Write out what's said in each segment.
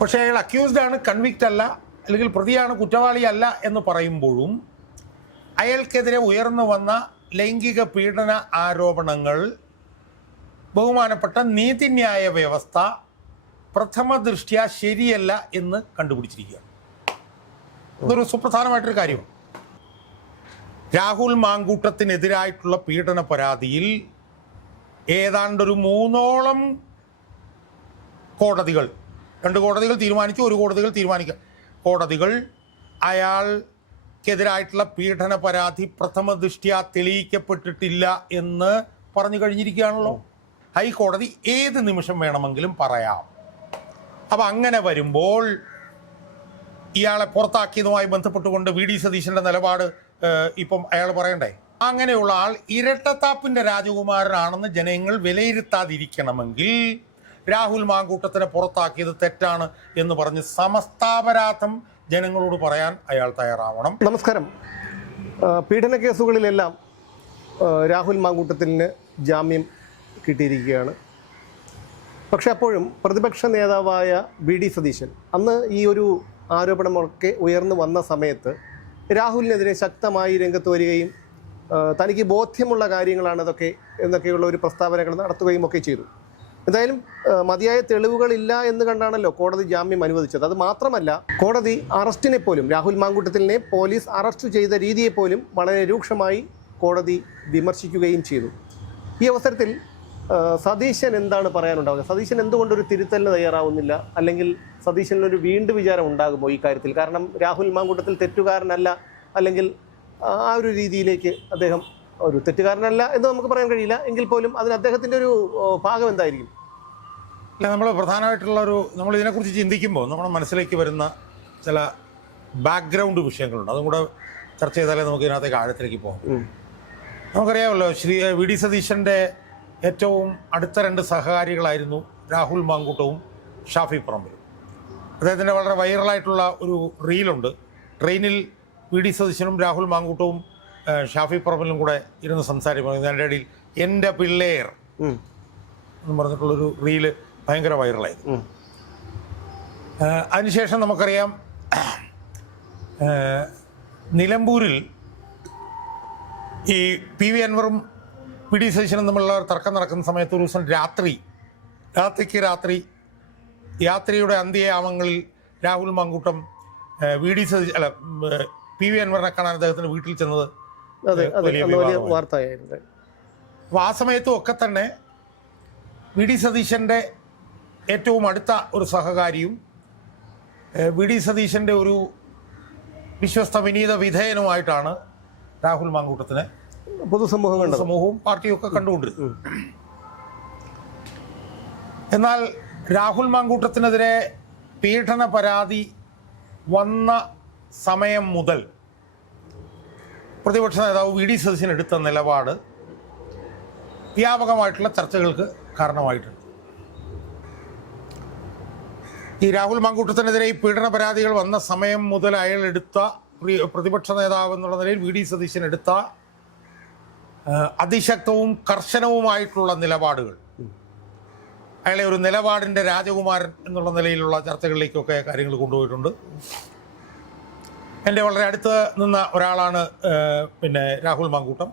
പക്ഷേ അയാൾ അക്യൂസ്ഡ് ആണ്, കൺവിക്റ്റ് അല്ല, അല്ലെങ്കിൽ പ്രതിയാണ്, കുറ്റവാളി അല്ല എന്ന് പറയുമ്പോഴും അയാൾക്കെതിരെ ഉയർന്നു വന്ന ലൈംഗിക പീഡന ആരോപണങ്ങൾ ബഹുമാനപ്പെട്ട നീതിന്യായ വ്യവസ്ഥ പ്രഥമ ദൃഷ്ട്യാ ശരിയല്ല എന്ന് കണ്ടുപിടിച്ചിരിക്കുകയാണ്. ഇതൊരു സുപ്രധാനമായിട്ടൊരു കാര്യമാണ്. രാഹുൽ മാങ്കൂട്ടത്തിനെതിരായിട്ടുള്ള പീഡന പരാതിയിൽ ഏതാണ്ടൊരു 3ഓളം കോടതികൾ, 2 കോടതികൾ തീരുമാനിച്ചു, 1 കോടതികൾ തീരുമാനിക്കുക, കോടതികൾ അയാൾക്കെതിരായിട്ടുള്ള പീഡന പരാതി പ്രഥമ ദൃഷ്ട്യാ തെളിയിക്കപ്പെട്ടിട്ടില്ല എന്ന് പറഞ്ഞു കഴിഞ്ഞിരിക്കുകയാണല്ലോ. ഹൈക്കോടതി ഏത് നിമിഷം വേണമെങ്കിലും പറയാം. അപ്പം അങ്ങനെ വരുമ്പോൾ ഇയാളെ പുറത്താക്കിയതുമായി ബന്ധപ്പെട്ടുകൊണ്ട് വി ഡി സതീശൻ്റെ നിലപാട് ഇപ്പം അയാൾ പറയണ്ടേ? അങ്ങനെയുള്ള ആൾ ഇരട്ടത്താപ്പിൻ്റെ രാജകുമാരനാണെന്ന് ജനങ്ങൾ വിലയിരുത്താതിരിക്കണമെങ്കിൽ രാഹുൽ മാങ്കൂട്ടത്തിനെ പുറത്താക്കിയത് തെറ്റാണ് എന്ന് പറഞ്ഞ് സമസ്താപരാധം ജനങ്ങളോട് പറയാൻ അയാൾ തയ്യാറാവണം. നമസ്കാരം. പീഡന കേസുകളിലെല്ലാം രാഹുൽ മാങ്കൂട്ടത്തിന് ജാമ്യം കിട്ടിയിരിക്കുകയാണ്. പക്ഷെ അപ്പോഴും പ്രതിപക്ഷ നേതാവായ വി ഡി സതീശൻ അന്ന് ഈ ഒരു ആരോപണമൊക്കെ ഉയർന്നു വന്ന സമയത്ത് രാഹുലിനെതിരെ ശക്തമായി രംഗത്ത് വരികയും തനിക്ക് ബോധ്യമുള്ള കാര്യങ്ങളാണ് അതൊക്കെ എന്നൊക്കെയുള്ള ഒരു പ്രസ്താവനകൾ നടത്തുകയും ഒക്കെ ചെയ്തു. എന്തായാലും മതിയായ തെളിവുകളില്ല എന്ന് കണ്ടാണല്ലോ കോടതി ജാമ്യം അനുവദിച്ചത്. അത് മാത്രമല്ല, കോടതി അറസ്റ്റിനെ പോലും, രാഹുൽ മാങ്കൂട്ടത്തിനെ പോലീസ് അറസ്റ്റ് ചെയ്ത രീതിയെപ്പോലും വളരെ രൂക്ഷമായി കോടതി വിമർശിക്കുകയും ചെയ്തു. ഈ അവസരത്തിൽ സതീശൻ എന്താണ് പറയാനുണ്ടാവുക? സതീശൻ എന്തുകൊണ്ടൊരു തിരുത്തലിന് തയ്യാറാവുന്നില്ല? അല്ലെങ്കിൽ സതീശനൊരു വീണ്ടും വിചാരം ഉണ്ടാകുമോ ഈ കാര്യത്തിൽ? കാരണം രാഹുൽ മാങ്കൂട്ടത്തിൽ തെറ്റുകാരനല്ല, അല്ലെങ്കിൽ ആ ഒരു രീതിയിലേക്ക് അദ്ദേഹം ഒരു തെറ്റുകാരനല്ല എന്ന് നമുക്ക് പറയാൻ കഴിയില്ല, എങ്കിൽ പോലും അതിന് അദ്ദേഹത്തിൻ്റെ ഒരു ഭാഗം എന്തായിരിക്കും? നമ്മൾ നമ്മൾ ഇതിനെക്കുറിച്ച് ചിന്തിക്കുമ്പോൾ നമ്മുടെ മനസ്സിലേക്ക് വരുന്ന ചില ബാക്ക്ഗ്രൗണ്ട് വിഷയങ്ങളുണ്ട്. അതും കൂടെ ചർച്ച ചെയ്താലേ നമുക്ക് ഇതിനകത്തേക്ക് ആഴത്തിലേക്ക് പോകാം. നമുക്കറിയാമല്ലോ, വി ഡി സതീശൻ്റെ ഏറ്റവും അടുത്ത 2 സഹകാരികളായിരുന്നു രാഹുൽ മാങ്കൂട്ടവും ഷാഫി പറമ്പിലും. അദ്ദേഹത്തിൻ്റെ വളരെ വൈറലായിട്ടുള്ള ഒരു റീലുണ്ട്. ട്രെയിനിൽ വി ഡി സതീശനും രാഹുൽ മാങ്കൂട്ടവും ഷാഫി പറമ്പിലും കൂടെ ഇരുന്ന് സംസാരിക്കുന്നു. അതിൻ്റെ ഇടയിൽ എൻ്റെ പിള്ളേർ എന്ന് പറഞ്ഞിട്ടുള്ളൊരു റീല് ഭയങ്കര വൈറലായിരുന്നു. അതിനുശേഷം നമുക്കറിയാം, നിലമ്പൂരിൽ ഈ പി വി അൻവറും വി ഡി സതീശനും തമ്മിലുള്ള തർക്കം നടക്കുന്ന സമയത്ത് ഒരു ദിവസം യാത്രയുടെ അന്ത്യയാമങ്ങളിൽ രാഹുൽ മാങ്കൂട്ടം പി വി അൻവറിനെ കാണാൻ അദ്ദേഹത്തിൻ്റെ വീട്ടിൽ ചെന്നത് വലിയ വാർത്തയായിരുന്നു. അപ്പോൾ ആ സമയത്തും ഒക്കെ തന്നെ വി ഡി സതീശൻ്റെ ഏറ്റവും അടുത്ത ഒരു സഹകാരിയും വി ഡി സതീശൻ്റെ ഒരു വിശ്വസ്ത വിനീത വിധേയനുമായിട്ടാണ് രാഹുൽ മാങ്കൂട്ടത്തിനെ പൊതുസമൂഹവും പാർട്ടിയും ഒക്കെ കണ്ടുകൊണ്ടിരുന്നു. എന്നാൽ രാഹുൽ മാങ്കൂട്ടത്തിനെതിരെ പീഡന പരാതി വന്ന സമയം മുതൽ പ്രതിപക്ഷ നേതാവ് വി ഡി സതീശൻ എടുത്ത നിലപാട് വ്യാപകമായിട്ടുള്ള ചർച്ചകൾക്ക് കാരണമായിട്ടുണ്ട്. ഈ രാഹുൽ മാങ്കൂട്ടത്തിനെതിരെ ഈ പീഡന പരാതികൾ വന്ന സമയം മുതൽ അയാൾ എടുത്ത, പ്രതിപക്ഷ നേതാവ് എന്നുള്ള നിലയിൽ വി ഡി സതീശൻ എടുത്ത അതിശക്തവും കർശനവുമായിട്ടുള്ള നിലപാടുകൾ അയാളെ ഒരു നിലപാടിൻ്റെ രാജകുമാരൻ എന്നുള്ള നിലയിലുള്ള ചർച്ചകളിലേക്കൊക്കെ കാര്യങ്ങൾ കൊണ്ടുപോയിട്ടുണ്ട്. എൻ്റെ വളരെ അടുത്ത് നിന്ന ഒരാളാണ് രാഹുൽ മാങ്കൂട്ടം.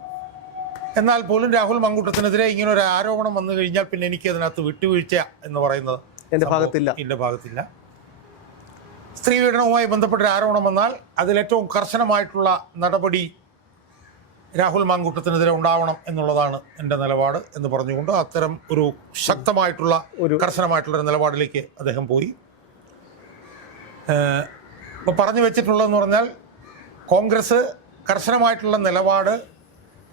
എന്നാൽ പോലും രാഹുൽ മാങ്കൂട്ടത്തിനെതിരെ ഇങ്ങനെ ഒരു ആരോപണം വന്നു കഴിഞ്ഞാൽ പിന്നെ എനിക്ക് അതിനകത്ത് വിട്ടുവീഴ്ച എന്ന് പറയുന്നത് എൻ്റെ ഭാഗത്തില്ല. സ്ത്രീ പീഡനവുമായി ബന്ധപ്പെട്ട ആരോപണം വന്നാൽ അതിലേറ്റവും കർശനമായിട്ടുള്ള നടപടി രാഹുൽ മാങ്കൂട്ടത്തിനെതിരെ ഉണ്ടാവണം എന്നുള്ളതാണ് എൻ്റെ നിലപാട് എന്ന് പറഞ്ഞുകൊണ്ട് അത്തരം ഒരു ശക്തമായിട്ടുള്ള കർശനമായിട്ടുള്ളൊരു നിലപാടിലേക്ക് അദ്ദേഹം പോയി. ഇപ്പോൾ പറഞ്ഞു വെച്ചിട്ടുള്ളതെന്ന് പറഞ്ഞാൽ, കോൺഗ്രസ് കർശനമായിട്ടുള്ള നിലപാട്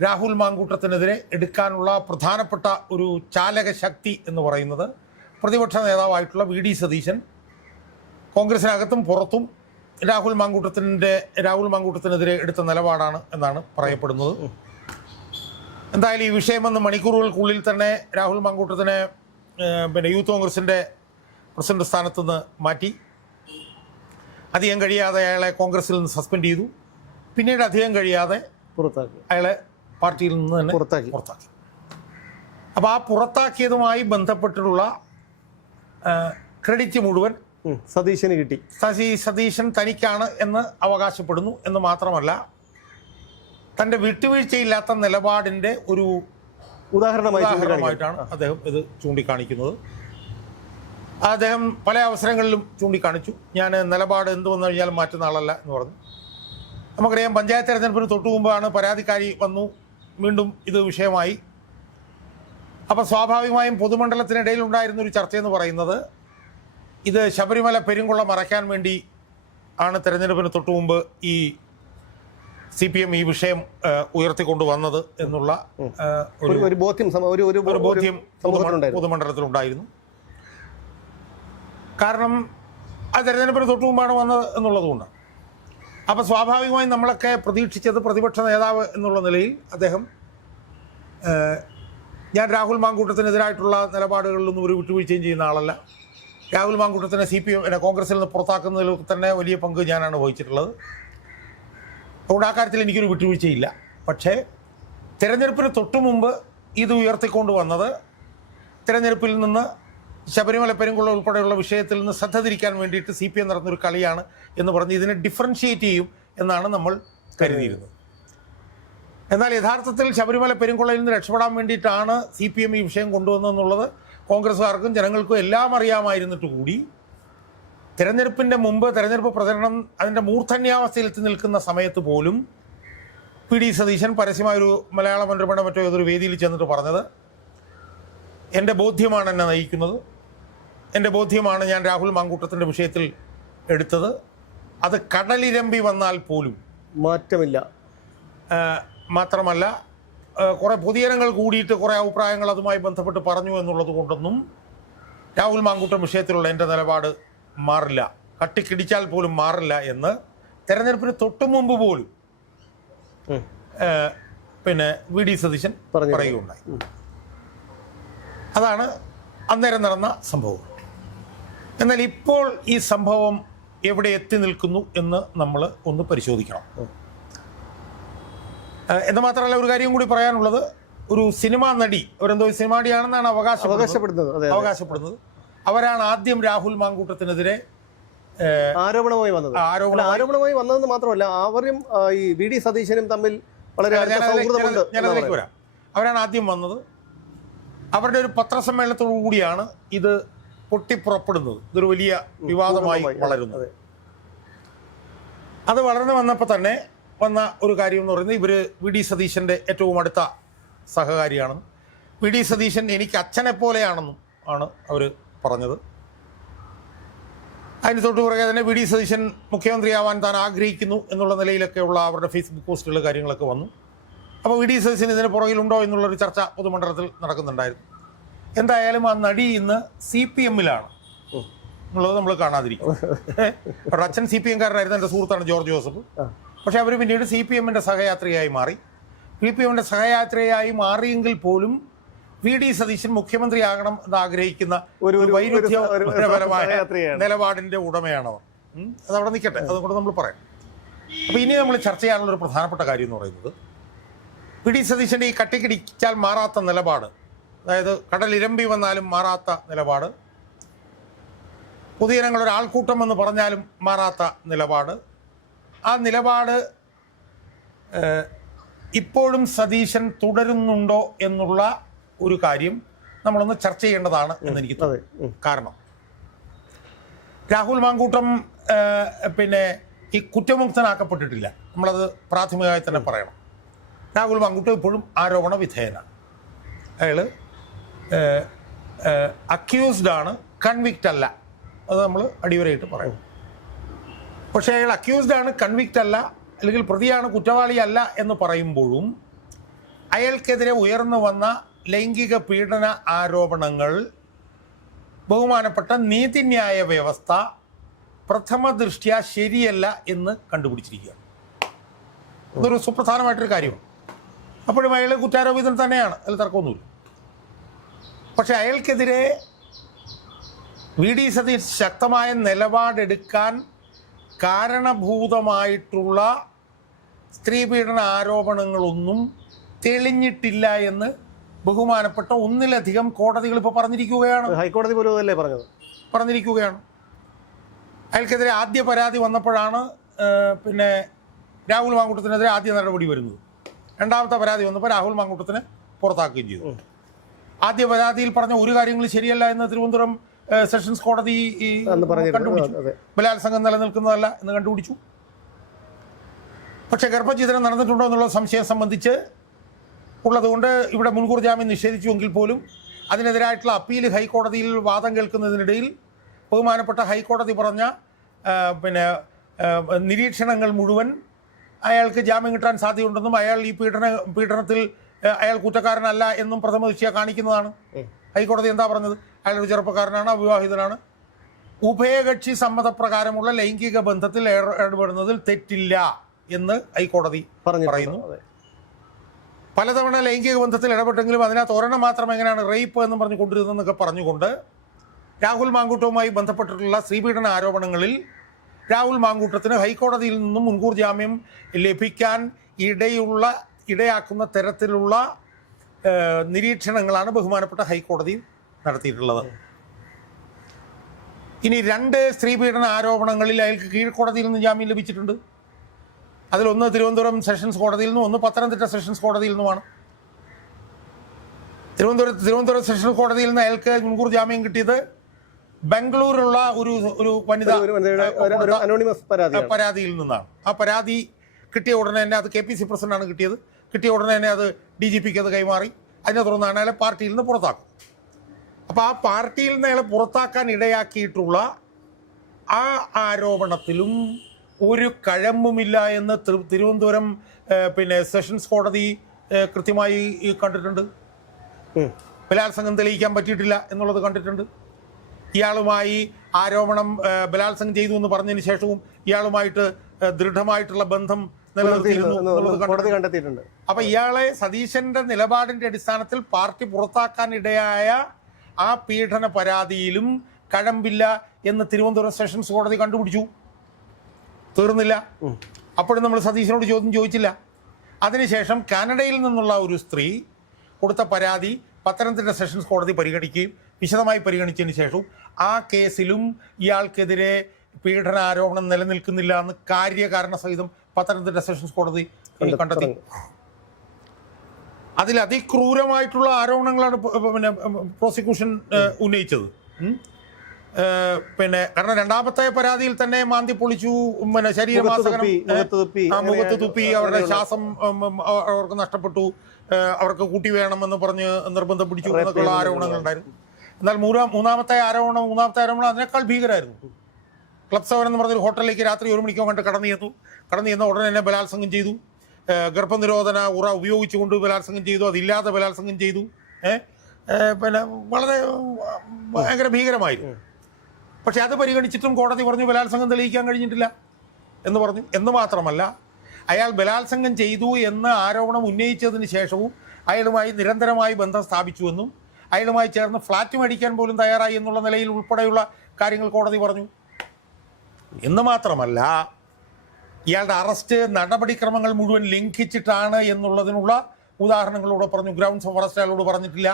രാഹുൽ മാങ്കൂട്ടത്തിനെതിരെ എടുക്കാനുള്ള പ്രധാനപ്പെട്ട ഒരു ചാലക ശക്തി എന്ന് പറയുന്നത് പ്രതിപക്ഷ നേതാവായിട്ടുള്ള വി ഡി സതീശൻ കോൺഗ്രസിനകത്തും പുറത്തും രാഹുൽ മാങ്കൂട്ടത്തിനെതിരെ എടുത്ത നിലപാടാണ് എന്നാണ് പറയപ്പെടുന്നത്. എന്തായാലും ഈ വിഷയമെന്ന് മണിക്കൂറുകൾക്കുള്ളിൽ തന്നെ രാഹുൽ മാങ്കൂട്ടത്തിനെ യൂത്ത് കോൺഗ്രസിൻ്റെ പ്രസിഡന്റ് സ്ഥാനത്തുനിന്ന് മാറ്റി. അധികം കഴിയാതെ അയാളെ കോൺഗ്രസിൽ നിന്ന് സസ്പെൻഡ് ചെയ്തു. പിന്നീട് അധികം കഴിയാതെ അയാളെ പാർട്ടിയിൽ നിന്ന് തന്നെ പുറത്താക്കി. അപ്പോൾ ആ പുറത്താക്കിയതുമായി ബന്ധപ്പെട്ടിട്ടുള്ള ക്രെഡിറ്റ് മുഴുവൻ സതീശന് കിട്ടി. സതീശൻ തനിക്കാണ് എന്ന് അവകാശപ്പെടുന്നു എന്ന് മാത്രമല്ല, തൻ്റെ വിട്ടുവീഴ്ചയില്ലാത്ത നിലപാടിൻ്റെ ഒരു ഉദാഹരണമായിട്ടാണ് അദ്ദേഹം ഇത് ചൂണ്ടിക്കാണിക്കുന്നത്. അദ്ദേഹം പല അവസരങ്ങളിലും ചൂണ്ടിക്കാണിച്ചു, ഞാൻ നിലപാട് എന്ത് വന്നു കഴിഞ്ഞാലും മാറ്റുന്ന ആളല്ല എന്ന് പറഞ്ഞു. നമുക്കറിയാം, പഞ്ചായത്ത് തെരഞ്ഞെടുപ്പിന് തൊട്ടു മുമ്പാണ് പരാതിക്കാരി വന്നു, വീണ്ടും ഇത് വിഷയമായി. അപ്പോൾ സ്വാഭാവികമായും പൊതുമണ്ഡലത്തിനിടയിൽ ഉണ്ടായിരുന്നൊരു ചർച്ചയെന്ന് പറയുന്നത് ഇത് ശബരിമല പെരുങ്കൊള്ള മറയ്ക്കാൻ വേണ്ടി ആണ് തെരഞ്ഞെടുപ്പിന് തൊട്ടു മുമ്പ് ഈ CPM ഈ വിഷയം ഉയർത്തിക്കൊണ്ടുവന്നത് എന്നുള്ള ഒരു ബോധ്യം പൊതുമണ്ഡലത്തിലുണ്ടായിരുന്നു. കാരണം ആ തെരഞ്ഞെടുപ്പിന് തൊട്ടു മുമ്പാണ് വന്നത് എന്നുള്ളതുകൊണ്ട്. അപ്പോൾ സ്വാഭാവികമായും നമ്മളൊക്കെ പ്രതീക്ഷിച്ചത് പ്രതിപക്ഷ നേതാവ് എന്നുള്ള നിലയിൽ അദ്ദേഹം ഞാൻ രാഹുൽ മാങ്കൂട്ടത്തിനെതിരായിട്ടുള്ള നിലപാടുകളിലൊന്നും ഒരു വിട്ടുവീഴ്ചയും ചെയ്യുന്ന ആളല്ല, രാഹുൽ മാങ്കൂട്ടത്തിനെ കോൺഗ്രസിൽ നിന്ന് പുറത്താക്കുന്നതിൽ തന്നെ വലിയ പങ്ക് ഞാനാണ് വഹിച്ചിട്ടുള്ളത്, അതുകൊണ്ട് ആ കാര്യത്തിൽ എനിക്കൊരു വിട്ടുവീഴ്ചയില്ല. പക്ഷേ തിരഞ്ഞെടുപ്പിന് തൊട്ടു മുമ്പ് ഇത് ഉയർത്തിക്കൊണ്ട് വന്നത് തിരഞ്ഞെടുപ്പിൽ നിന്ന് ശബരിമല പെരുങ്കൊള്ള ഉൾപ്പെടെയുള്ള വിഷയത്തിൽ നിന്ന് ശ്രദ്ധ തിരിക്കാൻ വേണ്ടിയിട്ട് CPM നടന്നൊരു കളിയാണ് എന്ന് പറഞ്ഞ് ഇതിനെ ഡിഫറൻഷിയേറ്റ് ചെയ്യും എന്നാണ് നമ്മൾ കരുതിയിരുന്നത്. എന്നാൽ യഥാർത്ഥത്തിൽ ശബരിമല പെരുങ്കൊള്ളയിൽ നിന്ന് രക്ഷപ്പെടാൻ വേണ്ടിയിട്ടാണ് CPM ഈ വിഷയം കൊണ്ടുവന്നതെന്നുള്ളത് കോൺഗ്രസ്സുകാർക്കും ജനങ്ങൾക്കും എല്ലാം അറിയാമായിരുന്നിട്ട് കൂടി തിരഞ്ഞെടുപ്പിൻ്റെ മുമ്പ് തെരഞ്ഞെടുപ്പ് പ്രചരണം അതിൻ്റെ മൂർധന്യാവസ്ഥയിലെത്തി നിൽക്കുന്ന സമയത്ത് പോലും PD സതീശൻ പരസ്യമായൊരു മലയാള മനോരമയുടെ മറ്റോ ഏതൊരു വേദിയിൽ ചെന്നിട്ട് പറഞ്ഞത്, എൻ്റെ ബോധ്യമാണ് എന്നെ നയിക്കുന്നത്, എൻ്റെ ബോധ്യമാണ് ഞാൻ രാഹുൽ മാങ്കൂട്ടത്തിൻ്റെ വിഷയത്തിൽ എടുത്തത്, അത് കടലിരമ്പി വന്നാൽ പോലും മാറ്റമില്ല. മാത്രമല്ല കുറേ പൊതുജനങ്ങൾ കൂടിയിട്ട് കുറേ അഭിപ്രായങ്ങൾ അതുമായി ബന്ധപ്പെട്ട് പറഞ്ഞു എന്നുള്ളത് കൊണ്ടൊന്നും രാഹുൽ മാങ്കൂട്ടം വിഷയത്തിലുള്ള എൻ്റെ നിലപാട് മാറില്ല, കട്ടിക്കിടിച്ചാൽ പോലും മാറില്ല എന്ന് തെരഞ്ഞെടുപ്പിന് തൊട്ടു മുമ്പ് പോലും VD സതീശൻ പറയുകയുണ്ടായി. അതാണ് അന്നേരം നടന്ന സംഭവം. എന്നാൽ ഇപ്പോൾ ഈ സംഭവം എവിടെ എത്തി നിൽക്കുന്നു എന്ന് നമ്മൾ ഒന്ന് പരിശോധിക്കണം. എന്ന് മാത്രമല്ല, ഒരു കാര്യം കൂടി പറയാനുള്ളത്, ഒരു സിനിമാ നടി, അവരെന്തോ സിനിമാ നടിയാണെന്നാണ് അവകാശപ്പെടുന്നത്. അവരാണ് ആദ്യം രാഹുൽ മാങ്കൂട്ടത്തിനെതിരെ ആരോപണമായി വന്നതെന്ന് മാത്രമല്ല, അവരും ഈ VD സതീശനും തമ്മിൽ വളരെ ഞാനതിലേക്ക് വരാം. അവരാണ് ആദ്യം വന്നത്. അവരുടെ ഒരു പത്രസമ്മേളനത്തോടു കൂടിയാണ് ഇത് പൊട്ടിപ്പുറപ്പെടുന്നത്. ഇതൊരു വലിയ വിവാദമായി വളരുന്നത്. അത് വളർന്നു വന്നപ്പോൾ തന്നെ വന്ന ഒരു കാര്യം എന്ന് പറയുന്നത്, ഇവർ VD സതീശൻ്റെ ഏറ്റവും അടുത്ത സഹകാരിയാണെന്നും VD സതീശൻ എനിക്ക് അച്ഛനെ പോലെയാണെന്നും ആണ് അവർ പറഞ്ഞത്. അതിന് തൊട്ട് പുറകെ തന്നെ VD സതീശൻ മുഖ്യമന്ത്രിയാവാൻ താൻ ആഗ്രഹിക്കുന്നു എന്നുള്ള നിലയിലൊക്കെയുള്ള അവരുടെ ഫേസ്ബുക്ക് പോസ്റ്റുകൾ കാര്യങ്ങളൊക്കെ വന്നു. അപ്പോൾ VD സതീശൻ ഇതിന് പുറകിലുണ്ടോ എന്നുള്ളൊരു ചർച്ച പൊതുമണ്ഡലത്തിൽ നടക്കുന്നുണ്ടായിരുന്നു. എന്തായാലും ആ നടി ഇന്ന് CPM-ലാണ് എന്നുള്ളത് നമ്മൾ കാണാതിരിക്കും. അവരുടെ അച്ഛൻ CPM-കാരനായിരുന്നു, എൻ്റെ സുഹൃത്താണ് ജോർജ് ജോസഫ്. പക്ഷേ അവർ പിന്നീട് CPM-ൻ്റെ സഹയാത്രികയായി മാറി. CPM-ൻ്റെ സഹയാത്രികയായി മാറിയെങ്കിൽ പോലും VD സതീശൻ മുഖ്യമന്ത്രിയാകണം എന്ന് ആഗ്രഹിക്കുന്ന ഒരു വൈരുദ്ധ്യപരമായ നിലപാടിൻ്റെ ഉടമയാണവർ. അതവിടെ നിൽക്കട്ടെ, അതുകൊണ്ട് നമ്മൾ പറയാം. അപ്പോൾ ഇനി നമ്മൾ ചർച്ച ചെയ്യാനുള്ളൊരു പ്രധാനപ്പെട്ട കാര്യം എന്ന് പറയുന്നത്, VD സതീശൻ്റെ ഈ കട്ടിക്കിടിച്ചാൽ മാറാത്ത നിലപാട്, അതായത് കടലിരമ്പി വന്നാലും മാറാത്ത നിലപാട്, പൊതുജനങ്ങളൊരാൾക്കൂട്ടം എന്ന് പറഞ്ഞാലും മാറാത്ത നിലപാട്, ആ നിലപാട് ഇപ്പോഴും സതീശൻ തുടരുന്നുണ്ടോ എന്നുള്ള ഒരു കാര്യം നമ്മളൊന്ന് ചർച്ച ചെയ്യേണ്ടതാണ് എന്നെനിക്ക് തോന്നുന്നു. കാരണം രാഹുൽ മാങ്കൂട്ടം ഈ കുറ്റമുക്തനാക്കപ്പെട്ടിട്ടില്ല, നമ്മളത് പ്രാഥമികമായി തന്നെ പറയണം. രാഹുൽ മാങ്കൂട്ടം ഇപ്പോഴും ആരോപണ വിധേയനാണ്. അയാൾ അക്യൂസ്ഡ് ആണ്, കൺവിക്റ്റ് അല്ല. അത് നമ്മൾ അടിവരയിട്ട് പറയും. പക്ഷേ അയാൾ അക്യൂസ്ഡ് ആണ്, കൺവിക്റ്റ് അല്ല, അല്ലെങ്കിൽ പ്രതിയാണ്, കുറ്റവാളിയല്ല എന്ന് പറയുമ്പോഴും അയാൾക്കെതിരെ ഉയർന്നു വന്ന ലൈംഗിക പീഡന ആരോപണങ്ങൾ ബഹുമാനപ്പെട്ട നീതിന്യായ വ്യവസ്ഥ പ്രഥമ ദൃഷ്ട്യാ ശരിയല്ല എന്ന് കണ്ടുപിടിച്ചിരിക്കുകയാണ്. ഇതൊരു സുപ്രധാനമായിട്ടൊരു കാര്യമാണ്. അപ്പോഴും അയാൾ കുറ്റാരോപിതൻ തന്നെയാണ്, അതിൽ തർക്കമൊന്നുമില്ല. പക്ഷെ അയാൾക്കെതിരെ VD സതീശ് ശക്തമായ നിലപാടെടുക്കാൻ കാരണഭൂതമായിട്ടുള്ള സ്ത്രീപീഡന ആരോപണങ്ങളൊന്നും തെളിഞ്ഞിട്ടില്ല എന്ന് ബഹുമാനപ്പെട്ട ഒന്നിലധികം കോടതികൾ ഇപ്പോൾ പറഞ്ഞിരിക്കുകയാണ്. ഹൈക്കോടതി പോലും അതല്ലേ പറഞ്ഞിരിക്കുകയാണ്. അയാൾക്കെതിരെ ആദ്യ പരാതി വന്നപ്പോഴാണ് പിന്നെ രാഹുൽ മാങ്കൂട്ടത്തിനെതിരെ ആദ്യ നടപടി വരുന്നത്. രണ്ടാമത്തെ പരാതി വന്നപ്പോൾ രാഹുൽ മാങ്കൂട്ടത്തിനെ പുറത്താക്കുകയും ചെയ്തു. ആദ്യ പരാതിയിൽ പറഞ്ഞ ഒരു കാര്യങ്ങൾ ശരിയല്ല എന്ന് തിരുവനന്തപുരം സെഷൻസ് കോടതി കണ്ടുപിടിച്ചു. ബലാത്സംഗം നിലനിൽക്കുന്നതല്ല എന്ന് കണ്ടുപിടിച്ചു. പക്ഷേ ഗർഭഛിദ്രം നടന്നിട്ടുണ്ടോ എന്നുള്ള സംശയം സംബന്ധിച്ച് ഉള്ളതുകൊണ്ട് ഇവിടെ മുൻകൂർ ജാമ്യം നിഷേധിച്ചുവെങ്കിൽ പോലും അതിനെതിരായിട്ടുള്ള അപ്പീൽ ഹൈക്കോടതിയിൽ വാദം കേൾക്കുന്നതിനിടയിൽ ബഹുമാനപ്പെട്ട ഹൈക്കോടതി പറഞ്ഞ നിരീക്ഷണങ്ങൾ മുഴുവൻ അയാൾക്ക് ജാമ്യം കിട്ടാൻ സാധ്യതയുണ്ടെന്നും അയാൾ ഈ പീഡനത്തിൽ അയാൾ കുറ്റക്കാരനല്ല എന്നും പ്രഥമ ദൃഷ്ട്യാ കാണിക്കുന്നതാണ്. ഹൈക്കോടതി എന്താ പറഞ്ഞത്? അയാളൊരു ചെറുപ്പക്കാരനാണ്, അവിവാഹിതനാണ്, ഉഭയകക്ഷി സമ്മതപ്രകാരമുള്ള ലൈംഗിക ബന്ധത്തിൽ ഏർപ്പെടുന്നതിൽ തെറ്റില്ല എന്ന് ഹൈക്കോടതി പറയുന്നു. പലതവണ ലൈംഗിക ബന്ധത്തിൽ ഇടപെട്ടെങ്കിലും അതിനകത്ത് ഒരെണ്ണം മാത്രം എങ്ങനെയാണ് റേപ്പ് എന്ന് പറഞ്ഞു കൊണ്ടിരുന്നതെന്നൊക്കെ പറഞ്ഞുകൊണ്ട് രാഹുൽ മാങ്കൂട്ടവുമായി ബന്ധപ്പെട്ടിട്ടുള്ള സ്ത്രീപീഡന ആരോപണങ്ങളിൽ രാഹുൽ മാങ്കൂട്ടത്തിന് ഹൈക്കോടതിയിൽ നിന്നും മുൻകൂർ ജാമ്യം ലഭിക്കാൻ ഇടയാക്കുന്ന തരത്തിലുള്ള നിരീക്ഷണങ്ങളാണ് ബഹുമാനപ്പെട്ട ഹൈക്കോടതി നടത്തിയിട്ടുള്ളത്. ഇനി 2 സ്ത്രീപീഡന ആരോപണങ്ങളിൽ അയാൾക്ക് കീഴ്ക്കോടതിയിൽ നിന്ന് ജാമ്യം ലഭിച്ചിട്ടുണ്ട്. അതിലൊന്ന് തിരുവനന്തപുരം സെഷൻസ് കോടതിയിൽ നിന്നും ഒന്ന് പത്തനംതിട്ട സെഷൻസ് കോടതിയിൽ നിന്നുമാണ്. തിരുവനന്തപുരം സെഷൻസ് കോടതിയിൽ നിന്ന് അയാൾക്ക് മുൻകൂർ ജാമ്യം കിട്ടിയത് ബാംഗ്ലൂരിലുള്ള ഒരു വനിത പരാതിയിൽ നിന്നാണ്. ആ പരാതി കിട്ടിയ ഉടനെ തന്നെ അത് KPC പ്രസിഡന്റാണ് കിട്ടിയത്. കിട്ടിയ ഉടനെ തന്നെ അത് DGPക്ക് അത് കൈമാറി. അതിനെ തുടർന്നാണ് അയാളെ പാർട്ടിയിൽ നിന്ന് പുറത്താക്കും. അപ്പോൾ ആ പാർട്ടിയിൽ നിന്ന് അയാളെ പുറത്താക്കാൻ ഇടയാക്കിയിട്ടുള്ള ആ ആരോപണത്തിലും ഒരു കഴമ്പുമില്ല എന്ന് തിരുവനന്തപുരം സെഷൻസ് കോടതി കൃത്യമായി കണ്ടിട്ടുണ്ട്. ബലാത്സംഗം തെളിയിക്കാൻ പറ്റിയിട്ടില്ല എന്നുള്ളത് കണ്ടിട്ടുണ്ട്. ഇയാളുമായി ആരോപണം ബലാത്സംഗം ചെയ്തു എന്ന് പറഞ്ഞതിന് ശേഷവും ഇയാളുമായിട്ട് ദൃഢമായിട്ടുള്ള ബന്ധം കണ്ടെത്തിയിട്ടുണ്ട്. അപ്പൊ ഇയാളെ സതീശന്റെ നിലപാടിന്റെ അടിസ്ഥാനത്തിൽ പാർട്ടി പുറത്താക്കാൻ ഇടയായ ആ പീഡന പരാതിയിലും കഴമ്പില്ല എന്ന് തിരുവനന്തപുരം സെഷൻസ് കോടതി കണ്ടുപിടിച്ചു. തീർന്നില്ല. അപ്പോഴും നമ്മൾ സതീശനോട് ചോദ്യം ചോദിച്ചില്ല. അതിനുശേഷം കാനഡയിൽ നിന്നുള്ള ഒരു സ്ത്രീ കൊടുത്ത പരാതി പത്തനംതിട്ട സെഷൻസ് കോടതി പരിഗണിക്കുകയും വിശദമായി പരിഗണിച്ചതിന് ശേഷവും ആ കേസിലും ഇയാൾക്കെതിരെ പീഡനാരോപണം നിലനിൽക്കുന്നില്ല എന്ന് കാര്യകാരണ സഹിതം പത്തനംതിട്ട സെഷൻസ് കോടതി കണ്ടെത്തി. അതിൽ അതിക്രൂരമായിട്ടുള്ള ആരോപണങ്ങളാണ് പ്രോസിക്യൂഷൻ ഉന്നയിച്ചത്. കാരണം രണ്ടാമത്തെ പരാതിയിൽ തന്നെ മാന്തി പൊളിച്ചു, ശരീരമാസകനം, മുഖത്ത് തുപ്പി, അവരുടെ ശ്വാസം അവർക്ക് നഷ്ടപ്പെട്ടു, അവർക്ക് കൂട്ടി വേണമെന്ന് പറഞ്ഞ് നിർബന്ധം പിടിച്ചു എന്നൊക്കെയുള്ള ആരോപണങ്ങൾ ഉണ്ടായിരുന്നു. എന്നാൽ മൂന്നാമത്തെ ആരോപണം അതിനേക്കാൾ ഭീകരമായിരുന്നു. ക്ലബ് 7 എന്ന് പറഞ്ഞൊരു ഹോട്ടലിലേക്ക് രാത്രി 1 മണിക്കോ കണ്ട് കടന്നു ചെന്ന ഉടനെ തന്നെ ബലാത്സംഗം ചെയ്തു. ഗർഭനിരോധന ഉറ ഉപയോഗിച്ചുകൊണ്ട് ബലാത്സംഗം ചെയ്തു. അതില്ലാതെ ബലാത്സംഗം ചെയ്തു. വളരെ ഭയങ്കര ഭീകരമായിരുന്നു. പക്ഷെ അത് പരിഗണിച്ചിട്ടും കോടതി പറഞ്ഞു ബലാത്സംഗം തെളിയിക്കാൻ കഴിഞ്ഞിട്ടില്ല എന്ന് പറഞ്ഞു. എന്ന് മാത്രമല്ല, അയാൾ ബലാത്സംഗം ചെയ്തു എന്ന് ആരോപണം ഉന്നയിച്ചതിന് ശേഷവും അയാളുമായി നിരന്തരമായി ബന്ധം സ്ഥാപിച്ചുവെന്നും അയാളുമായി ചേർന്ന് ഫ്ലാറ്റ് മേടിക്കാൻ പോലും തയ്യാറായി എന്നുള്ള നിലയിൽ ഉൾപ്പെടെയുള്ള കാര്യങ്ങൾ കോടതി പറഞ്ഞു. എന്ന് മാത്രമല്ല, ഇയാളുടെ അറസ്റ്റ് നടപടിക്രമങ്ങൾ മുഴുവൻ ലംഘിച്ചിട്ടാണ് എന്നുള്ളതിനുള്ള ഉദാഹരണങ്ങളോട് പറഞ്ഞു. ഗ്രൗണ്ട്സ് ഓഫ് അറസ്റ്റ് അയാളോട് പറഞ്ഞിട്ടില്ല.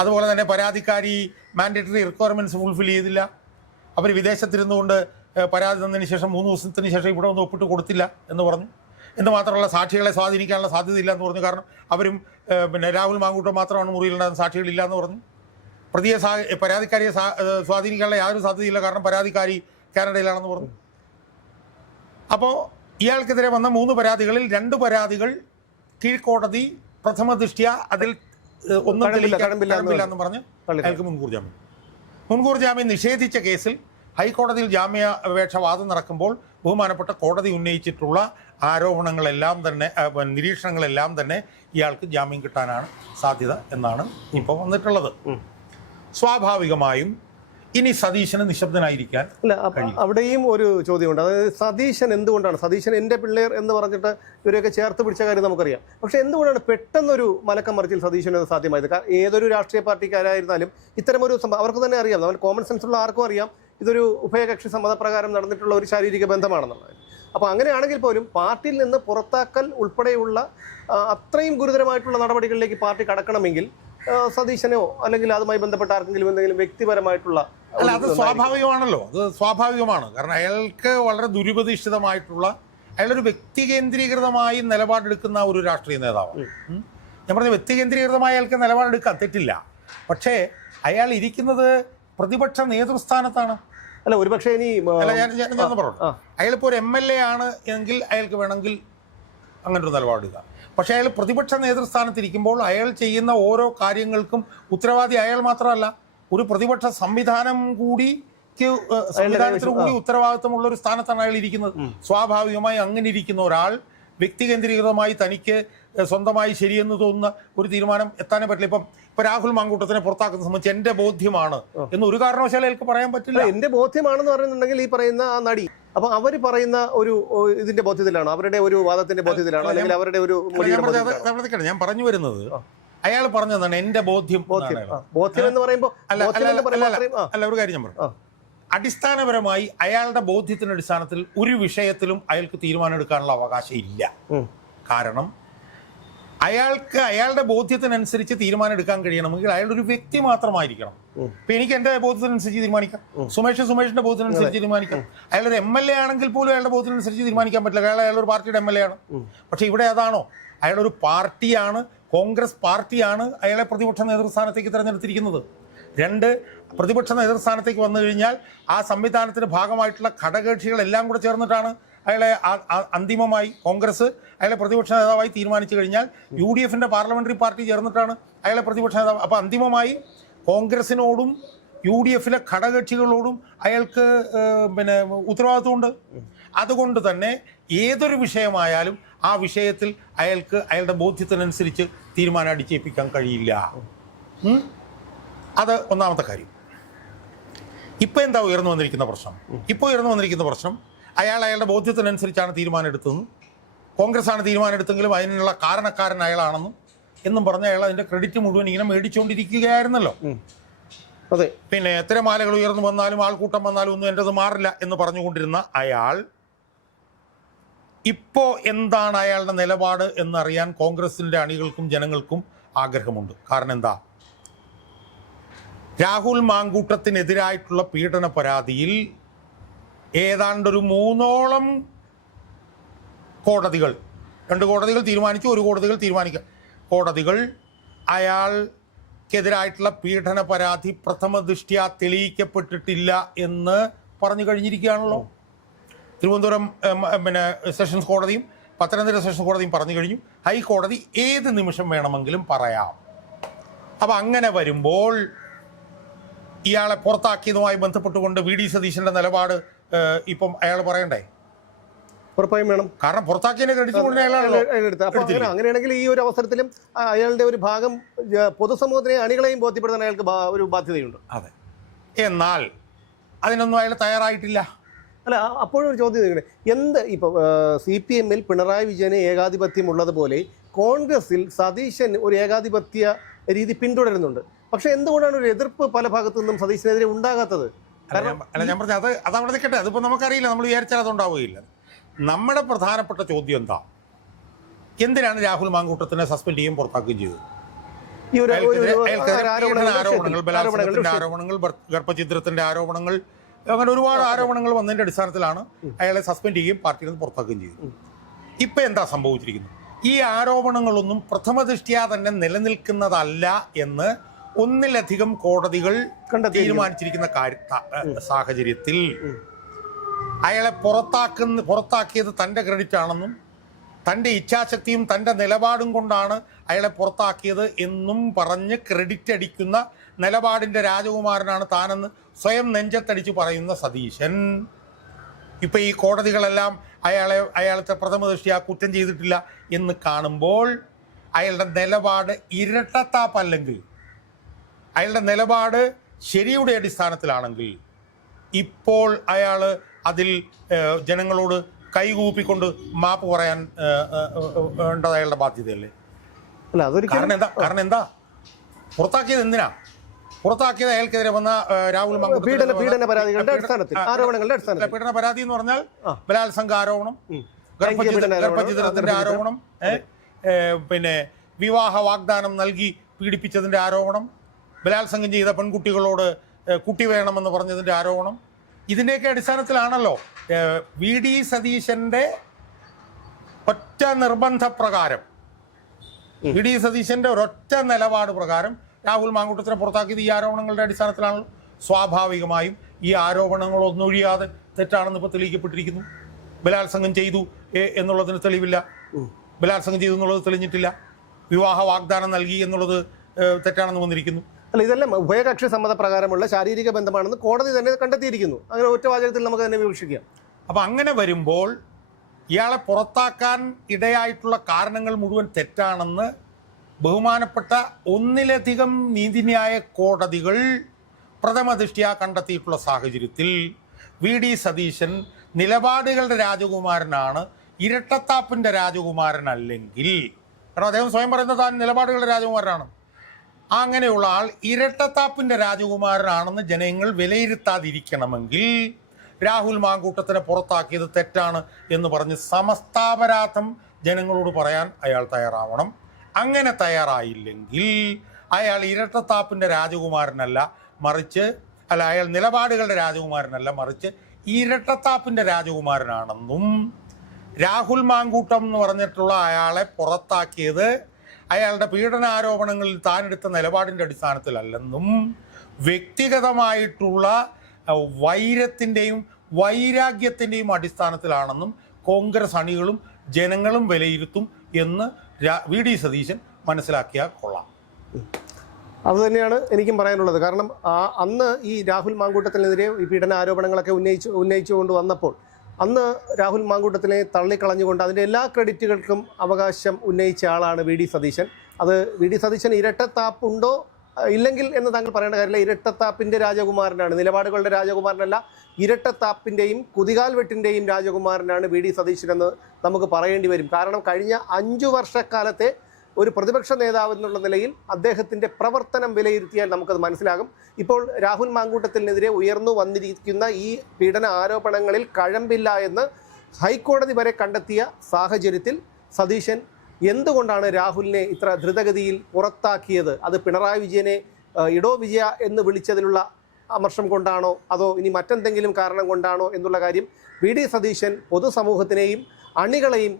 അതുപോലെ തന്നെ പരാതിക്കാരി മാൻഡേറ്ററി റിക്വയർമെൻറ്റ്സ് ഫുൾഫിൽ ചെയ്തില്ല. അവർ വിദേശത്തിരുന്നുകൊണ്ട് പരാതി തന്നതിന് ശേഷം 3 ദിവസത്തിന് ശേഷം ഇവിടെ ഒന്ന് ഒപ്പിട്ട് കൊടുത്തില്ല എന്ന് പറഞ്ഞു. എന്ന് മാത്രമല്ല, സാക്ഷികളെ സ്വാധീനിക്കാനുള്ള സാധ്യതയില്ല എന്ന് പറഞ്ഞു. കാരണം അവരും രാഹുൽ മാങ്കൂട്ടം മാത്രമാണ് മുറിയിലുണ്ടാകുന്ന, സാക്ഷികളില്ല എന്ന് പറഞ്ഞു. പരാതിക്കാരിയെ സ്വാധീനിക്കാനുള്ള യാതൊരു സാധ്യതയില്ല, കാരണം പരാതിക്കാരി കാനഡയിലാണെന്ന് പറഞ്ഞു. അപ്പോൾ ഇയാൾക്കെതിരെ വന്ന 3 പരാതികളിൽ 2 പരാതികൾ കീഴ്ക്കോടതി പ്രഥമ ദൃഷ്ട്യാ അതിൽ ഒന്നും തെളിയിക്കാനില്ലെന്ന് പറഞ്ഞ് അയാൾക്ക് മുൻകൂർ ജാമ്യം നിഷേധിച്ച കേസിൽ ഹൈക്കോടതിയിൽ ജാമ്യാപേക്ഷ വാദം നടക്കുമ്പോൾ ബഹുമാനപ്പെട്ട കോടതി ഉന്നയിച്ചിട്ടുള്ള ആരോപണങ്ങളെല്ലാം തന്നെ നിരീക്ഷണങ്ങളെല്ലാം തന്നെ ഇയാൾക്ക് ജാമ്യം കിട്ടാനാണ് സാധ്യത എന്നാണ് ഇപ്പോൾ വന്നിട്ടുള്ളത്. സ്വാഭാവികമായും ഇനി സതീശന് നിശബ്ദനായിരിക്കാൻ അല്ല, അവിടെയും ഒരു ചോദ്യമുണ്ട്. അതായത് സതീശൻ എന്തുകൊണ്ടാണ്, സതീശൻ എൻ്റെ പിള്ളേർ എന്ന് പറഞ്ഞിട്ട് ഇവരെയൊക്കെ ചേർത്ത് പിടിച്ച കാര്യം നമുക്കറിയാം. പക്ഷെ എന്തുകൊണ്ടാണ് പെട്ടെന്നൊരു മലക്കം മറിച്ചിൽ സതീശന് സാധ്യമായത്? ഏതൊരു രാഷ്ട്രീയ പാർട്ടിക്കാരായിരുന്നാലും ഇത്തരമൊരു അവർക്ക് തന്നെ അറിയാം, നമ്മൾ കോമൺ സെൻസുള്ള ആർക്കും അറിയാം ഇതൊരു ഉഭയകക്ഷി സമ്മതപ്രകാരം നടന്നിട്ടുള്ള ഒരു ശാരീരിക ബന്ധമാണെന്നുള്ളത്. അപ്പോൾ അങ്ങനെയാണെങ്കിൽ പോലും പാർട്ടിയിൽ നിന്ന് പുറത്താക്കൽ ഉൾപ്പെടെയുള്ള അത്രയും ഗുരുതരമായിട്ടുള്ള നടപടികളിലേക്ക് പാർട്ടി കടക്കണമെങ്കിൽ സതീശനോ അല്ലെങ്കിൽ അതുമായി ബന്ധപ്പെട്ട ആർക്കെങ്കിലും എന്തെങ്കിലും വ്യക്തിപരമായിട്ടുള്ള അല്ല, അത് സ്വാഭാവികമാണല്ലോ, അത് സ്വാഭാവികമാണ്. കാരണം അയാൾക്ക് വളരെ ദുരുപദിഷ്ടിതമായിട്ടുള്ള, അയാളൊരു വ്യക്തി കേന്ദ്രീകൃതമായി നിലപാടെടുക്കുന്ന ഒരു രാഷ്ട്രീയ നേതാവാണ്. ഞാൻ പറഞ്ഞ വ്യക്തി കേന്ദ്രീകൃതമായി അയാൾക്ക് നിലപാടെടുക്കാൻ തെറ്റില്ല. പക്ഷേ അയാൾ ഇരിക്കുന്നത് പ്രതിപക്ഷ നേതൃസ്ഥാനത്താണ്. അല്ല, ഒരുപക്ഷെ ഇനി ഞാനൊന്ന് പറഞ്ഞു, അയാളിപ്പോൾ ഒരു MLA ആണ് എങ്കിൽ അയാൾക്ക് വേണമെങ്കിൽ അങ്ങനെ ഒരു നിലപാടെടുക്കാം. പക്ഷേ അയാൾ പ്രതിപക്ഷ നേതൃസ്ഥാനത്തിരിക്കുമ്പോൾ അയാൾ ചെയ്യുന്ന ഓരോ കാര്യങ്ങൾക്കും ഉത്തരവാദി അയാൾ മാത്രമല്ല, ഒരു പ്രതിപക്ഷ സംവിധാനത്തിന് കൂടി ഉത്തരവാദിത്വമുള്ള ഒരു സ്ഥാനത്താണ് അയാൾ ഇരിക്കുന്നത്. സ്വാഭാവികമായി അങ്ങനെ ഇരിക്കുന്ന ഒരാൾ വ്യക്തി കേന്ദ്രീകൃതമായി തനിക്ക് സ്വന്തമായി ശരിയെന്ന് തോന്നുന്ന ഒരു തീരുമാനം എത്താനേ പറ്റില്ല. ഇപ്പൊ രാഹുൽ മാങ്കൂട്ടത്തിനെ പുറത്താക്കുന്നത് സംബന്ധിച്ച് എന്റെ ബോധ്യമാണ് എന്ന് ഒരു കാരണവശാലും അയാൾക്ക് പറയാൻ പറ്റില്ല. എന്റെ ബോധ്യമാണെന്ന് പറയുന്നുണ്ടെങ്കിൽ ഈ പറയുന്ന ആ നടി, അപ്പൊ അവർ പറയുന്ന ഒരു ഇതിന്റെ ബോധ്യത്തിലാണോ, അവരുടെ ഒരു വാദത്തിന്റെ ബോധ്യത്തിലാണോ, അല്ലെങ്കിൽ അവരുടെ ഒരു ഞാൻ പറഞ്ഞു വരുന്നത്, അയാൾ പറഞ്ഞതാണ് എന്റെ ബോധ്യം. ബോധ്യം എന്ന് പറയുമ്പോൾ അല്ല, ഒരു കാര്യം ഞാൻ പറഞ്ഞു, അടിസ്ഥാനപരമായി അയാളുടെ ബോധ്യത്തിന്റെ അടിസ്ഥാനത്തിൽ ഒരു വിഷയത്തിലും അയാൾക്ക് തീരുമാനം എടുക്കാനുള്ള അവകാശം ഇല്ല. കാരണം അയാൾക്ക് അയാളുടെ ബോധ്യത്തിനനുസരിച്ച് തീരുമാനം എടുക്കാൻ കഴിയണമെങ്കിൽ അയാളുടെ ഒരു വ്യക്തി മാത്രമായിരിക്കണം. ഇപ്പൊ എനിക്ക് എന്റെ ബോധ്യത്തിനനുസരിച്ച് തീരുമാനിക്കാം, സുമേഷിന്റെ ബോധ്യത്തിനനുസരിച്ച് തീരുമാനിക്കാം. അയാളൊരു MLA ആണെങ്കിൽ പോലും അയാളുടെ ബോധ്യത്തിനനുസരിച്ച് തീരുമാനിക്കാൻ പറ്റില്ല. അയാളൊരു പാർട്ടിയുടെ MLA ആണ്. പക്ഷെ ഇവിടെ അതാണോ? അയാളൊരു പാർട്ടിയാണ്, കോൺഗ്രസ് പാർട്ടിയാണ് അയാളെ പ്രതിപക്ഷ നേതൃസ്ഥാനത്തേക്ക് തിരഞ്ഞെടുത്തിരിക്കുന്നത്. 2, പ്രതിപക്ഷ നേതൃസ്ഥാനത്തേക്ക് വന്നു കഴിഞ്ഞാൽ ആ സംവിധാനത്തിന്റെ ഭാഗമായിട്ടുള്ള ഘടകകക്ഷികളെല്ലാം കൂടെ ചേർന്നിട്ടാണ് അയാളെ അന്തിമമായി കോൺഗ്രസ് അയാളെ പ്രതിപക്ഷ നേതാവായി തീരുമാനിച്ചു കഴിഞ്ഞാൽ UDFന്റെ പാർലമെന്ററി പാർട്ടി ചേർന്നിട്ടാണ് അയാളെ പ്രതിപക്ഷ നേതാവ്. അപ്പോൾ അന്തിമമായി കോൺഗ്രസിനോടും UDFലെ ഘടകകക്ഷികളോടും അയാൾക്ക് ഉത്തരവാദിത്വമുണ്ട്. അതുകൊണ്ട് തന്നെ ഏതൊരു വിഷയമായാലും ആ വിഷയത്തിൽ അയാൾക്ക് അയാളുടെ ബോധ്യത്തിനനുസരിച്ച് തീരുമാനം അടിച്ചേൽപ്പിക്കാൻ കഴിയില്ല. അത് ഒന്നാമത്തെ കാര്യം. ഇപ്പോൾ എന്താ ഉയർന്നു വന്നിരിക്കുന്ന പ്രശ്നം? ഇപ്പോൾ ഉയർന്നു വന്നിരിക്കുന്ന പ്രശ്നം അയാളുടെ ബോധ്യത്തിനനുസരിച്ചാണ് തീരുമാനം എടുത്തതെന്നും കോൺഗ്രസ് ആണ് തീരുമാനം എടുത്തെങ്കിലും അതിനുള്ള കാരണക്കാരൻ അയാളാണെന്നും എന്നും പറഞ്ഞ അയാൾ അതിൻ്റെ ക്രെഡിറ്റ് മുഴുവൻ ഇങ്ങനെ മേടിച്ചുകൊണ്ടിരിക്കുകയായിരുന്നല്ലോ. അതെ, പിന്നെ എത്ര മാലകൾ ഉയർന്നു വന്നാലും ആൾക്കൂട്ടം വന്നാലും ഒന്നും എൻ്റെത് മാറില്ല എന്ന് പറഞ്ഞുകൊണ്ടിരുന്ന അയാൾ ഇപ്പോൾ എന്താണ് അയാളുടെ നിലപാട് എന്നറിയാൻ കോൺഗ്രസിൻ്റെ അണികൾക്കും ജനങ്ങൾക്കും ആഗ്രഹമുണ്ട്. കാരണം എന്താ? രാഹുൽ മാങ്കൂട്ടത്തിനെതിരായിട്ടുള്ള പീഡന പരാതിയിൽ ഏതാണ്ടൊരു 3ഓളം കോടതികൾ, 2 കോടതികൾ തീരുമാനിച്ചു, 1 കോടതികൾ തീരുമാനിക്കുക, കോടതികൾ അയാൾക്കെതിരായിട്ടുള്ള പീഡന പരാതി പ്രഥമ ദൃഷ്ട്യാ തെളിയിക്കപ്പെട്ടിട്ടില്ല എന്ന് പറഞ്ഞു കഴിഞ്ഞിരിക്കുകയാണല്ലോ. തിരുവനന്തപുരം സെഷൻസ് കോടതിയും പത്തനംതിട്ട സെഷൻസ് കോടതിയും പറഞ്ഞു കഴിഞ്ഞു. ഹൈക്കോടതി ഏത് നിമിഷം വേണമെങ്കിലും പറയാം. അപ്പം അങ്ങനെ വരുമ്പോൾ ഇയാളെ പുറത്താക്കിയതുമായി ബന്ധപ്പെട്ടുകൊണ്ട് VD സതീശന്റെ നിലപാട് ഇപ്പം അയാൾ പറയണ്ടേ? ഉറപ്പായും വേണം. കാരണം പുറത്താക്കിയതിനെ ക്രെഡിറ്റ് കൊണ്ട് അയാളാണല്ലോ. അങ്ങനെയാണെങ്കിൽ ഈ ഒരു അവസരത്തിലും അയാളുടെ ഒരു ഭാഗം പൊതുസമൂഹത്തിനെ അണികളെയും ബോധ്യപ്പെടുത്താൻ അയാൾക്ക് ഒരു ബാധ്യതയുണ്ട്. അതെ, എന്നാൽ അതിനൊന്നും അയാൾ തയ്യാറായിട്ടില്ല. അല്ല, അപ്പോഴൊരു ചോദ്യം, എന്ത് ഇപ്പോൾ CPM-ൽ പിണറായി വിജയന് ഏകാധിപത്യം ഉള്ളതുപോലെ കോൺഗ്രസിൽ സതീശൻ ഒരു ഏകാധിപത്യ രീതി പിന്തുടരുന്നുണ്ട്. പക്ഷെ എന്തുകൊണ്ടാണ് ഒരു എതിർപ്പ് പല ഭാഗത്തു നിന്നും സതീശനെതിരെ ഉണ്ടാകാത്തത്? അല്ല, ഞാൻ പറഞ്ഞത് അത് അവിടെ നിൽക്കട്ടെ, അതിപ്പോൾ നമുക്കറിയില്ല, നമ്മൾ വിചാരിച്ചാൽ അതുണ്ടാവുകയില്ല. നമ്മുടെ പ്രധാനപ്പെട്ട ചോദ്യം എന്താ? എന്തിനാണ് രാഹുൽ മാങ്കൂട്ടത്തിനെ സസ്പെൻഡ് ചെയ്യുകയും പുറത്താക്കുകയും ചെയ്തത്? ആരോപണങ്ങൾ, ബലാത്സംഗത്തിന്റെ ആരോപണങ്ങൾ, ഗർഭഛിദ്രത്തിന്റെ ആരോപണങ്ങൾ, അങ്ങനെ ഒരുപാട് ആരോപണങ്ങൾ വന്നതിന്റെ അടിസ്ഥാനത്തിലാണ് അയാളെ സസ്പെൻഡ് ചെയ്യുകയും പാർട്ടിയിൽ നിന്ന് പുറത്താക്കുകയും ചെയ്തത്. ഇപ്പൊ എന്താ സംഭവിച്ചിരിക്കുന്നത്? ഈ ആരോപണങ്ങളൊന്നും പ്രഥമ ദൃഷ്ട്യാ തന്നെ നിലനിൽക്കുന്നതല്ല എന്ന് ഒന്നിലധികം കോടതികൾ തീരുമാനിച്ചിരിക്കുന്ന സാഹചര്യത്തിൽ അയാളെ പുറത്താക്കിയത് തൻ്റെ ക്രെഡിറ്റ് ആണെന്നും തൻ്റെ ഇച്ഛാശക്തിയും തൻ്റെ നിലപാടും കൊണ്ടാണ് അയാളെ പുറത്താക്കിയത് എന്നും പറഞ്ഞ് ക്രെഡിറ്റ് അടിക്കുന്ന നിലപാടിൻ്റെ രാജകുമാരനാണ് താനെന്ന് സ്വയം നെഞ്ചത്തടിച്ച് പറയുന്ന സതീശൻ ഇപ്പം ഈ കോടതികളെല്ലാം അയാളത്തെ പ്രഥമ ദൃഷ്ട്യാ കുറ്റം ചെയ്തിട്ടില്ല എന്ന് കാണുമ്പോൾ അയാളുടെ നിലപാട് ഇരട്ടത്താപ്പല്ലെങ്കിൽ, അയാളുടെ നിലപാട് ശരിയുടെ അടിസ്ഥാനത്തിലാണെങ്കിൽ ഇപ്പോൾ അയാൾ അതിൽ ജനങ്ങളോട് കൈകൂപ്പിക്കൊണ്ട് മാപ്പ് പറയാൻ വേണ്ടത് അയാളുടെ ബാധ്യതയല്ലേ? കാരണം എന്താ പുറത്താക്കിയത്? എന്തിനാ പുറത്താക്കിയത്? അയാൾക്കെതിരെ വന്ന രാഹുൽ പീഡന പരാതി എന്ന് പറഞ്ഞാൽ ബലാത്സംഗ ആരോപണം, ഗർഭഛിദ്രത്തിന്റെ ആരോപണം, പിന്നെ വിവാഹ വാഗ്ദാനം നൽകി പീഡിപ്പിച്ചതിന്റെ ആരോപണം, ബലാത്സംഗം ചെയ്ത പെൺകുട്ടികളോട് കുട്ടി വേണമെന്ന് പറഞ്ഞതിൻ്റെ ആരോപണം. ഇതിൻ്റെയൊക്കെ അടിസ്ഥാനത്തിലാണല്ലോ വി ഡി സതീശൻ്റെ ഒറ്റ നിർബന്ധപ്രകാരം, വി ഡി സതീശൻ്റെ ഒരൊറ്റ നിലപാട് പ്രകാരം രാഹുൽ മാങ്കൂട്ടത്തിനെ പുറത്താക്കിയത്. ഈ ആരോപണങ്ങളുടെ അടിസ്ഥാനത്തിലാണല്ലോ. സ്വാഭാവികമായും ഈ ആരോപണങ്ങളൊന്നൊഴിയാതെ തെറ്റാണെന്ന് ഇപ്പോൾ തെളിയിക്കപ്പെട്ടിരിക്കുന്നു. ബലാത്സംഗം ചെയ്തു എന്നുള്ളതിന് തെളിവില്ല, ബലാത്സംഗം ചെയ്തു എന്നുള്ളത് തെളിഞ്ഞിട്ടില്ല. വിവാഹ വാഗ്ദാനം നൽകി എന്നുള്ളത് തെറ്റാണെന്ന് വന്നിരിക്കുന്നു. അല്ല, ഇതെല്ലാം ഉഭയകക്ഷി സമ്മതപ്രകാരമുള്ള ശാരീരിക ബന്ധമാണെന്ന് കോടതി തന്നെ കണ്ടെത്തിയിരിക്കുന്നു. അങ്ങനെ ഒറ്റ വാചകത്തിൽ നമുക്ക് തന്നെ വിവക്ഷിക്കാം. അപ്പം അങ്ങനെ വരുമ്പോൾ ഇയാളെ പുറത്താക്കാൻ ഇടയായിട്ടുള്ള കാരണങ്ങൾ മുഴുവൻ തെറ്റാണെന്ന് ബഹുമാനപ്പെട്ട ഒന്നിലധികം നീതിന്യായ കോടതികൾ പ്രഥമദൃഷ്ട്യാ കണ്ടെത്തിയിട്ടുള്ള സാഹചര്യത്തിൽ വി ഡി സതീശൻ നിലപാടുകളുടെ രാജകുമാരനാണ്, ഇരട്ടത്താപ്പിൻ്റെ രാജകുമാരനല്ലെങ്കിൽ, കാരണം അദ്ദേഹം സ്വയം പറയുന്നത് താൻ നിലപാടുകളുടെ രാജകുമാരനാണ്. അങ്ങനെയുള്ള ആൾ ഇരട്ടത്താപ്പിൻ്റെ രാജകുമാരനാണെന്ന് ജനങ്ങൾ വിലയിരുത്താതിരിക്കണമെങ്കിൽ രാഹുൽ മാങ്കൂട്ടത്തിനെ പുറത്താക്കിയത് തെറ്റാണ് എന്ന് പറഞ്ഞ് സമസ്താപരാധം ജനങ്ങളോട് പറയാൻ അയാൾ തയ്യാറാവണം. അങ്ങനെ തയ്യാറായില്ലെങ്കിൽ അയാൾ ഇരട്ടത്താപ്പിൻ്റെ രാജകുമാരനല്ല, മറിച്ച് അയാൾ നിലപാടുകളുടെ രാജകുമാരനല്ല, മറിച്ച് ഇരട്ടത്താപ്പിൻ്റെ രാജകുമാരനാണെന്നും രാഹുൽ മാങ്കൂട്ടം എന്ന് പറഞ്ഞിട്ടുള്ള അയാളെ പുറത്താക്കിയത് അയാളുടെ പീഡനാരോപണങ്ങളിൽ താനെടുത്ത നിലപാടിൻ്റെ അടിസ്ഥാനത്തിലല്ലെന്നും വ്യക്തിഗതമായിട്ടുള്ള വൈരത്തിൻ്റെയും വൈരാഗ്യത്തിൻ്റെയും അടിസ്ഥാനത്തിലാണെന്നും കോൺഗ്രസ് അണികളും ജനങ്ങളും വിലയിരുത്തും എന്ന് വി ഡി സതീശൻ മനസ്സിലാക്കിയാൽ കൊള്ളാം. അതുതന്നെയാണ് എനിക്കും പറയാനുള്ളത്. കാരണം അന്ന് ഈ രാഹുൽ മാങ്കൂട്ടത്തിനെതിരെ ഈ പീഡന ആരോപണങ്ങളൊക്കെ ഉന്നയിച്ചുകൊണ്ട് വന്നപ്പോൾ അന്ന് രാഹുൽ മാങ്കൂട്ടത്തിനെ തള്ളിക്കളഞ്ഞുകൊണ്ട് അതിൻ്റെ എല്ലാ ക്രെഡിറ്റുകൾക്കും അവകാശം ഉന്നയിച്ച ആളാണ് വി ഡി സതീശൻ. അത് വി ഡി സതീശൻ ഇരട്ടത്താപ്പുണ്ടോ ഇല്ലെങ്കിൽ എന്ന് താങ്കൾ പറയേണ്ട കാര്യമില്ല. ഇരട്ടത്താപ്പിൻ്റെ രാജകുമാരനാണ്, നിലപാടുകളുടെ രാജകുമാരനല്ല, ഇരട്ടത്താപ്പിൻ്റെയും കുതികാൽ വെട്ടിൻ്റെയും രാജകുമാരനാണ് വി ഡി സതീശൻ എന്ന് നമുക്ക് പറയേണ്ടി വരും. കാരണം കഴിഞ്ഞ 5 വർഷക്കാലത്തെ ഒരു പ്രതിപക്ഷ നേതാവ് എന്നുള്ള നിലയിൽ അദ്ദേഹത്തിൻ്റെ പ്രവർത്തനം വിലയിരുത്തിയാൽ നമുക്കത് മനസ്സിലാകും. ഇപ്പോൾ രാഹുൽ മാങ്കൂട്ടത്തിനെതിരെ ഉയർന്നു വന്നിരിക്കുന്ന ഈ പീഡന ആരോപണങ്ങളിൽ കഴമ്പില്ല എന്ന് ഹൈക്കോടതി വരെ കണ്ടെത്തിയ സാഹചര്യത്തിൽ സതീശൻ എന്തുകൊണ്ടാണ് രാഹുലിനെ ഇത്ര ദ്രുതഗതിയിൽ പുറത്താക്കിയത്? അത് പിണറായി വിജയനെ ഇടോ വിജയ എന്ന് വിളിച്ചതിലുള്ള അമർഷം കൊണ്ടാണോ അതോ ഇനി മറ്റെന്തെങ്കിലും കാരണം കൊണ്ടാണോ എന്നുള്ള കാര്യം വി ഡി സതീശൻ പൊതുസമൂഹത്തിനെയും അണികളെയും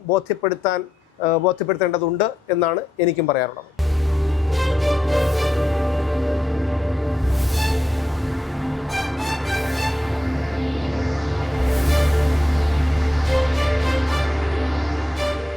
ബോധ്യപ്പെടുത്തേണ്ടതുണ്ട് എന്നാണ് എനിക്കും പറയാനുള്ളത്.